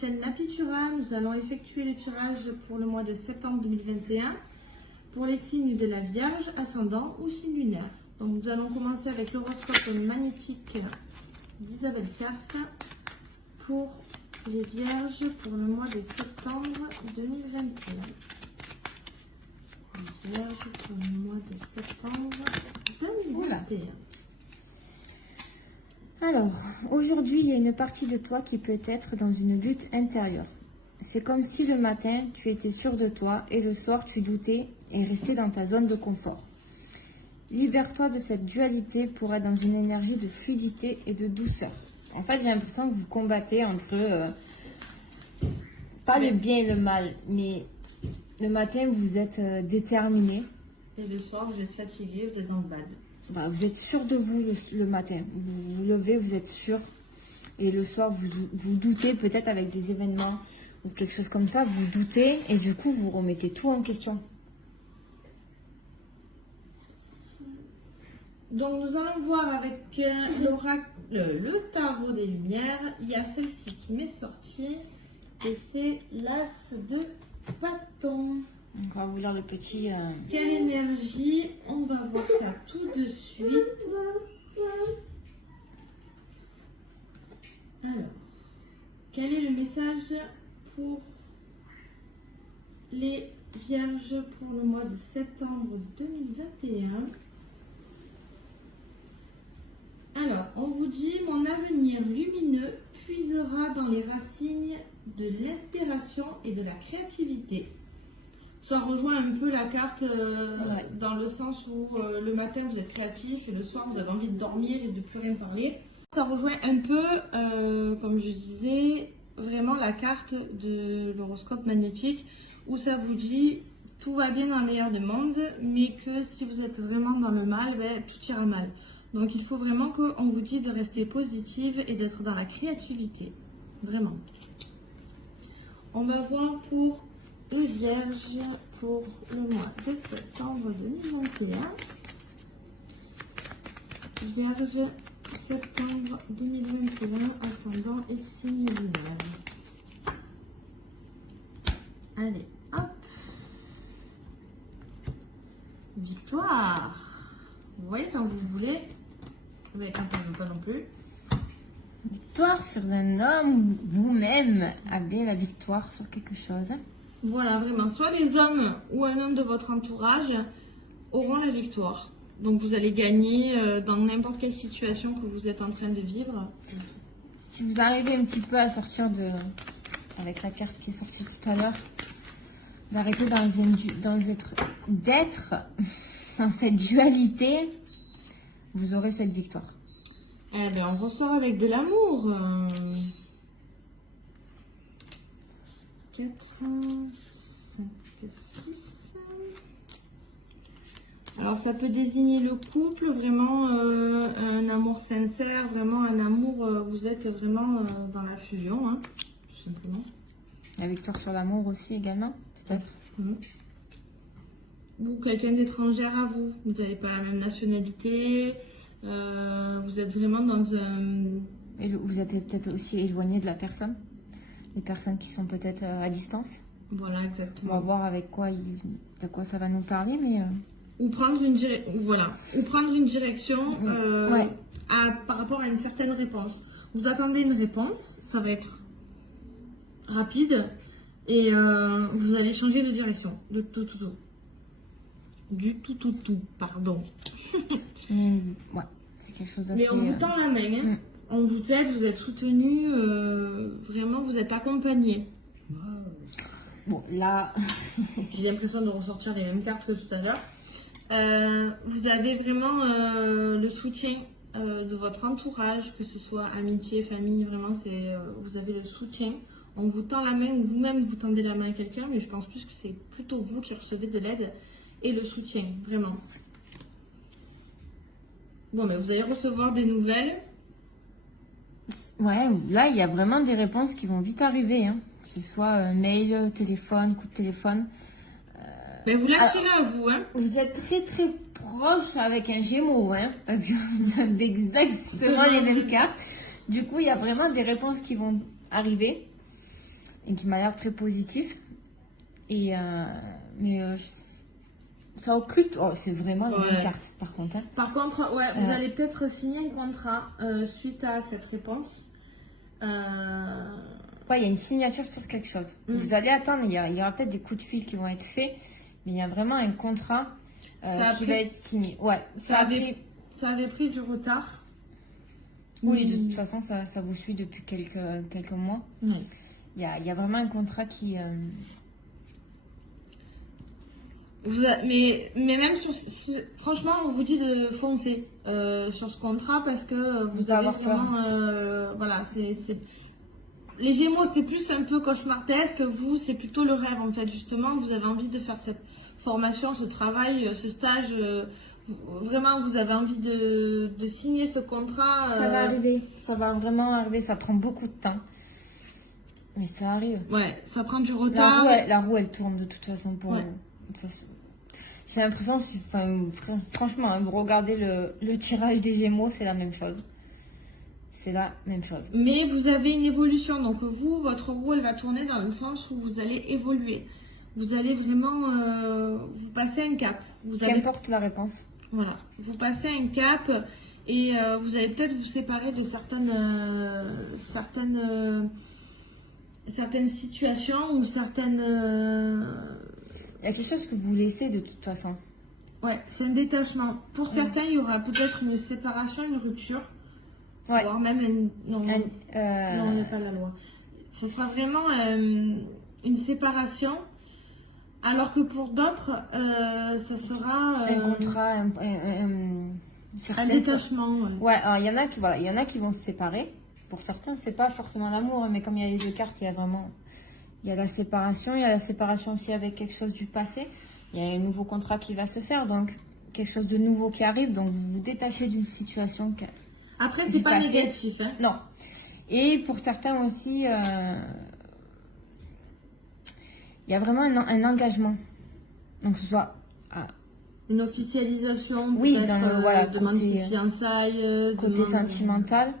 Chen Napitura. Nous allons effectuer le tirage pour le mois de septembre 2021 pour les signes de la Vierge, ascendant ou signe lunaire. Donc nous allons commencer avec l'horoscope magnétique d'Isabelle Cerf pour les Vierges pour le mois de septembre 2021. Les Vierges pour le mois de septembre 2021. Alors, aujourd'hui, il y a une partie de toi qui peut être dans une lutte intérieure. C'est comme si le matin, tu étais sûr de toi et le soir, tu doutais et restais dans ta zone de confort. Libère-toi de cette dualité pour être dans une énergie de fluidité et de douceur. En fait, j'ai l'impression que vous combattez entre, pas le bien et le mal, mais le matin, vous êtes déterminé. Et le soir, vous êtes fatigué, vous êtes dans le bad. Bah, vous êtes sûr de vous le matin. Vous vous levez, vous êtes sûr. Et le soir, vous doutez peut-être avec des événements ou quelque chose comme ça. Vous doutez et du coup, vous remettez tout en question. Donc nous allons voir avec l'oracle, le tarot des lumières. Il y a celle-ci qui m'est sortie et c'est l'as de bâton. On va vous lire le petit... Quelle énergie? On va voir ça tout de suite. Alors, quel est le message pour les Vierges pour le mois de septembre 2021? Alors, on vous dit, mon avenir lumineux puisera dans les racines de l'inspiration et de la créativité. Ça rejoint un peu la carte dans le sens où le matin vous êtes créatif et le soir vous avez envie de dormir et de plus rien parler. Ça rejoint un peu, comme je disais, vraiment la carte de l'horoscope magnétique où ça vous dit tout va bien dans le meilleur des mondes, mais que si vous êtes vraiment dans le mal, ben, tout ira mal. Donc il faut vraiment qu'on vous dise de rester positive et d'être dans la créativité. Vraiment. On va voir pour les Vierges pour le mois de septembre 2021. Vierge, septembre 2021, ascendant et signe lunaire. Allez, hop. Victoire. Vous voyez quand vous voulez, mais quand on ne veut pas non plus. Victoire sur un homme, vous-même avez la victoire sur quelque chose. Voilà, vraiment. Soit les hommes ou un homme de votre entourage auront la victoire. Donc vous allez gagner dans n'importe quelle situation que vous êtes en train de vivre. Si vous arrivez un petit peu à sortir avec la carte qui est sortie tout à l'heure, d'arrêter d'être dans cette dualité, vous aurez cette victoire. Eh bien, on ressort avec de l'amour. 4, 5, 6. Alors, ça peut désigner le couple, vraiment un amour sincère, vraiment un amour, vous êtes vraiment dans la fusion, hein, tout simplement. La victoire sur l'amour aussi également, peut-être. Ou quelqu'un d'étranger à vous. Vous n'avez pas la même nationalité. Vous êtes vraiment dans un... Et vous êtes peut-être aussi éloigné de la personne. Les personnes qui sont peut-être à distance. Voilà, exactement. On va voir avec quoi de quoi ça va nous parler, mais... Ou prendre une direction par rapport à une certaine réponse. Vous attendez une réponse, ça va être rapide et vous allez changer de direction. Du tout, pardon. Ouais, c'est quelque chose d'assez... Mais on vous tend la main, hein. On vous aide, vous êtes soutenu, vraiment vous êtes accompagné. Bon, là... J'ai l'impression de ressortir les mêmes cartes que tout à l'heure. Vous avez vraiment le soutien de votre entourage, que ce soit amitié, famille, vraiment, vous avez le soutien. On vous tend la main ou vous-même vous tendez la main à quelqu'un, mais je pense plus que c'est plutôt vous qui recevez de l'aide et le soutien, vraiment. Bon, mais vous allez recevoir des nouvelles. Ouais, là, il y a vraiment des réponses qui vont vite arriver, hein. Que ce soit mail, téléphone, coup de téléphone. Mais vous l'attirez à vous, hein. Vous êtes très très proche avec un Gémeaux, hein. Parce que vous avez exactement les mêmes cartes. Du coup, il y a vraiment des réponses qui vont arriver. et qui m'a l'air très positif. Et mais ça occulte. Oh, c'est vraiment les mêmes cartes, par contre. Hein. Par contre, ouais, vous allez peut-être signer un contrat suite à cette réponse. Ouais, il y a une signature sur quelque chose. Vous allez attendre, il y aura peut-être des coups de fil qui vont être faits, mais il y a vraiment un contrat qui va être signé. Ouais, ça avait pris du retard. Oui, de toute façon, ça vous suit depuis quelques mois. Oui. Il y a vraiment un contrat qui... Mais même franchement, on vous dit de foncer sur ce contrat parce que vous avez vraiment... voilà, les Gémeaux, c'était plus un peu cauchemardesque. Vous, c'est plutôt le rêve, en fait, justement. Vous avez envie de faire cette formation, ce travail, ce stage. Vraiment, vous avez envie de signer ce contrat. Ça va arriver. Ça va vraiment arriver. Ça prend beaucoup de temps. Mais ça arrive. Ouais, ça prend du retard. La roue, elle tourne de toute façon pour j'ai l'impression, franchement, hein, vous regardez le tirage des Gémeaux, c'est la même chose. C'est la même chose. Mais vous avez une évolution. Donc vous, votre roue, elle va tourner dans le sens où vous allez évoluer. Vous allez vraiment vous passer un cap. Qu'importe la réponse. Voilà. Vous passez un cap et vous allez peut-être vous séparer de certaines situations ou certaines... Il y a quelque chose que vous laissez de toute façon. Ouais, c'est un détachement. Pour certains, il y aura peut-être une séparation, une rupture. Ouais. Voire même non, il n'y a pas la loi. Ce sera vraiment une séparation. Alors que pour d'autres, ça sera un contrat, un détachement. Ouais, alors il y en a qui vont se séparer. Pour certains, c'est pas forcément l'amour, mais comme il y a les deux cartes, il y a la séparation, il y a la séparation aussi avec quelque chose du passé. Il y a un nouveau contrat qui va se faire, donc quelque chose de nouveau qui arrive. Donc vous vous détachez d'une situation. Après, c'est pas négatif. Hein. Non. Et pour certains aussi, il y a vraiment un engagement. Donc que ce soit une officialisation, oui, demande de fiançailles, côté sentimental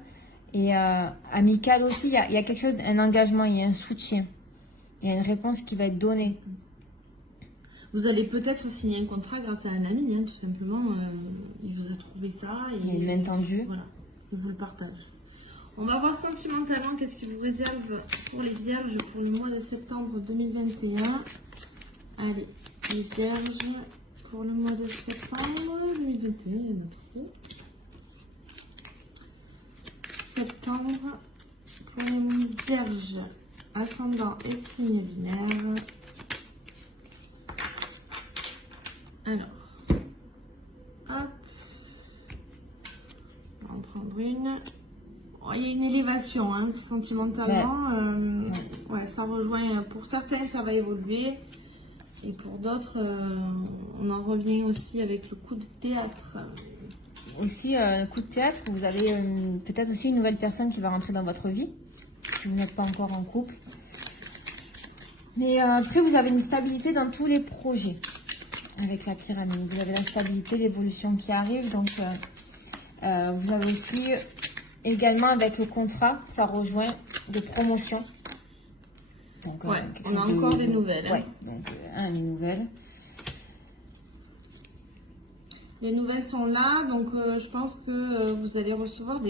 et amical aussi. Il y a quelque chose, un engagement, il y a un soutien, il y a une réponse qui va être donnée. Vous allez peut-être signer un contrat grâce à un ami, hein, tout simplement. Il vous a trouvé ça et il y a une main tendue. Voilà, il vous le partage. On va voir sentimentalement qu'est-ce qu'il vous réserve pour les Vierges pour le mois de septembre 2021. Allez, les Vierges pour le mois de septembre 2021, il y en a trop. Septembre pour les Vierges, ascendant et signe binaire. Alors, hop, on va en prendre une. Oh, il y a une élévation, hein, sentimentalement. Ouais, ça rejoint. Pour certains, ça va évoluer. Et pour d'autres, on en revient aussi avec le coup de théâtre. Aussi, coup de théâtre, vous avez peut-être aussi une nouvelle personne qui va rentrer dans votre vie, si vous n'êtes pas encore en couple. Mais après, vous avez une stabilité dans tous les projets avec la pyramide. Vous avez la stabilité, l'évolution qui arrive. Donc, vous avez aussi également avec le contrat, ça rejoint des promotions. Donc, ouais, on a encore des nouvelles. Hein. Ouais, donc les nouvelles. Les nouvelles sont là, donc je pense que vous allez recevoir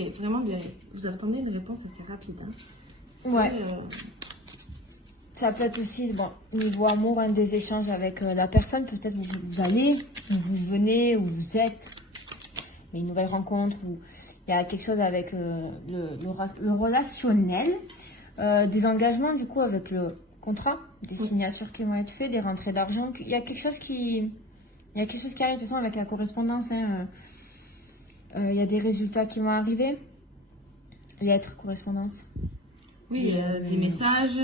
vous attendez une réponse assez rapide. Hein. Ouais. Ça peut être aussi, bon, niveau amour, des échanges avec la personne. Peut-être vous allez, ou vous venez, ou vous êtes. Il y a une nouvelle rencontre, ou il y a quelque chose avec le relationnel. Des engagements, du coup, avec le contrat, des signatures qui vont être faites, des rentrées d'argent. Il y a quelque chose qui arrive, de toute façon, avec la correspondance. Hein, il y a des résultats qui vont arriver. Lettres, correspondance. Oui, des messages,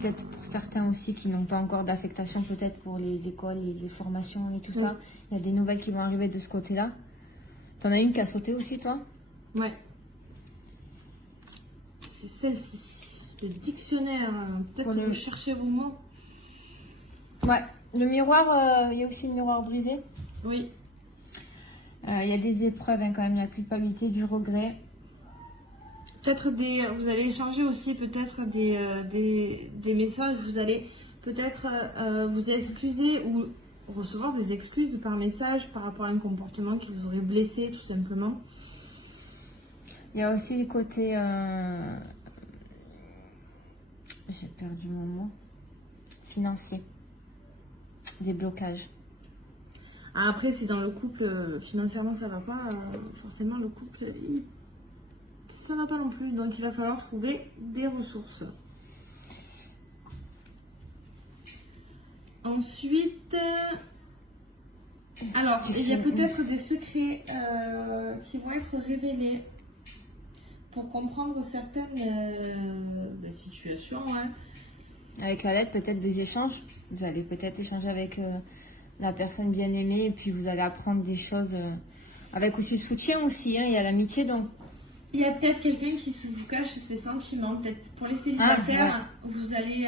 peut-être pour certains aussi qui n'ont pas encore d'affectation, peut-être pour les écoles, les formations et tout ça. Il y a des nouvelles qui vont arriver de ce côté-là. T'en as une qui a sauté aussi, toi? Ouais. C'est celle-ci. Le dictionnaire. Peut-être que vous cherchez vos mots. Ouais. Le miroir, il y a aussi le miroir brisé. Oui. Il y a des épreuves, hein, quand même. La culpabilité, du regret. peut-être vous allez échanger aussi peut-être des messages. Vous allez peut-être vous excuser ou recevoir des excuses par message par rapport à un comportement qui vous aurait blessé tout simplement. Il y a aussi le côté... J'ai perdu mon mot. Financier. Des blocages. Après, si dans le couple, financièrement, ça va pas, forcément, le couple, ça va pas non plus. Donc, il va falloir trouver des ressources. Ensuite, alors, il y a peut-être des secrets qui vont être révélés pour comprendre certaines situations. Hein. Avec la lettre, peut-être des échanges. Vous allez peut-être échanger avec la personne bien aimée et puis vous allez apprendre des choses avec aussi le soutien aussi. Hein, il y a l'amitié donc. Il y a peut-être quelqu'un qui vous cache ses sentiments. Peut-être pour les célibataires, vous allez.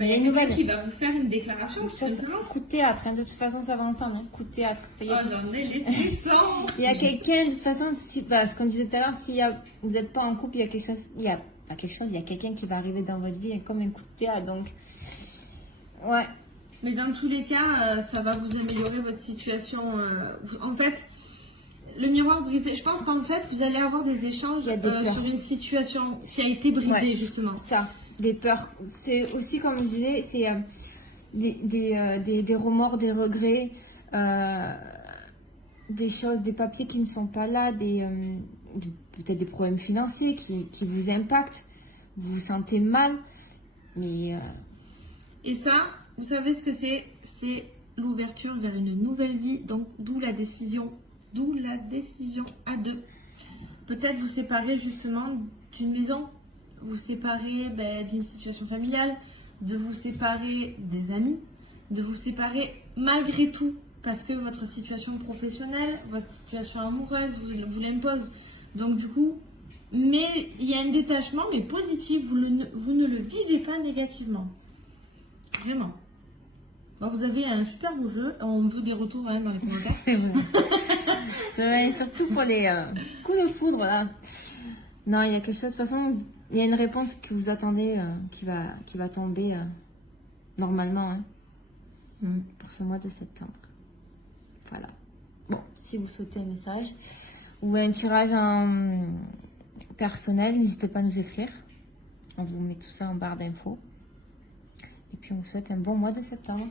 Il y a quelqu'un qui va vous faire une déclaration. Tout simplement. Coup de théâtre, hein, de toute façon ça va ensemble. Hein, coup de théâtre, ça y est. Oh, j'en ai les frissons. Il y a quelqu'un, de toute façon, ce qu'on disait tout à l'heure, vous n'êtes pas en couple, il y a quelque chose. Il y a pas quelque chose, il y a quelqu'un qui va arriver dans votre vie comme un coup de théâtre. Donc, ouais. Mais dans tous les cas, ça va vous améliorer votre situation. En fait. Le miroir brisé, je pense qu'en fait, vous allez avoir des échanges sur une situation qui a été brisée, justement. Ça, des peurs. C'est aussi, comme je disais, c'est des remords, des regrets, des choses, des papiers qui ne sont pas là, peut-être des problèmes financiers qui vous impactent. Vous vous sentez mal, mais... Et ça, vous savez ce que c'est? C'est l'ouverture vers une nouvelle vie, donc d'où la décision à deux. Peut-être vous séparer justement d'une maison, vous séparer d'une situation familiale, de vous séparer des amis, de vous séparer malgré tout, parce que votre situation professionnelle, votre situation amoureuse vous l'impose. Donc du coup, mais il y a un détachement, mais positif, vous ne le vivez pas négativement. Vraiment. Bon, vous avez un super beau jeu, on veut des retours dans les commentaires. C'est vrai, surtout pour les coups de foudre là. Non, il y a quelque chose, de toute façon, il y a une réponse que vous attendez qui va tomber normalement pour ce mois de septembre. Voilà. Bon, si vous souhaitez un message ou un tirage personnel, n'hésitez pas à nous écrire. On vous met tout ça en barre d'infos. Et puis on vous souhaite un bon mois de septembre.